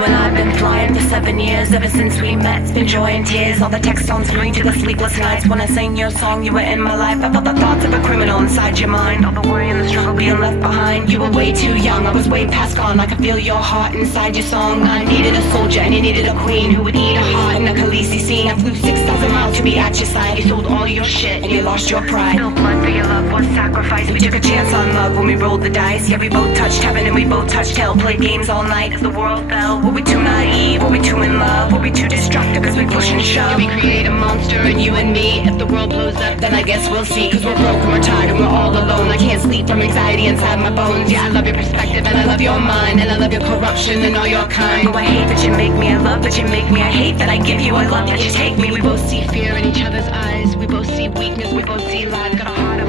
You and I've been flying for 7 years. Ever since we met, it's been joy and tears. All the text on screen to the sleepless nights. When I sang your song, you were in my life. I felt the thoughts of a criminal inside your mind. All the worry and the struggle being left behind. You were way too young, I was way past gone. I could feel your heart inside your song. I needed a soldier and you needed a queen who would eat a heart in a Khaleesi scene. I flew 6,000 miles to be at your side. You sold all your shit and you lost your pride. Spilled blood for your love was sacrifice. We took a chance on love when we rolled the dice. Yeah, we both touched heaven and we both touched hell. Played games all night as the world fell. Were we too naive? Were we too in love? Were we too destructive as we push and shove? Yeah, we create a monster and you and me. If the world blows up, then I guess we'll see. Cause we're broke and we're tired and we're all alone. I can't sleep from anxiety inside my bones. Yeah, I love your perspective and I love your mind. And I love your corruption and all your kind. Oh, I hate that you make me, I love that you make me. I hate that I give you, I love that you take me. We both see fear in each other's eyes. We both see weakness, we both see lies. Got a heart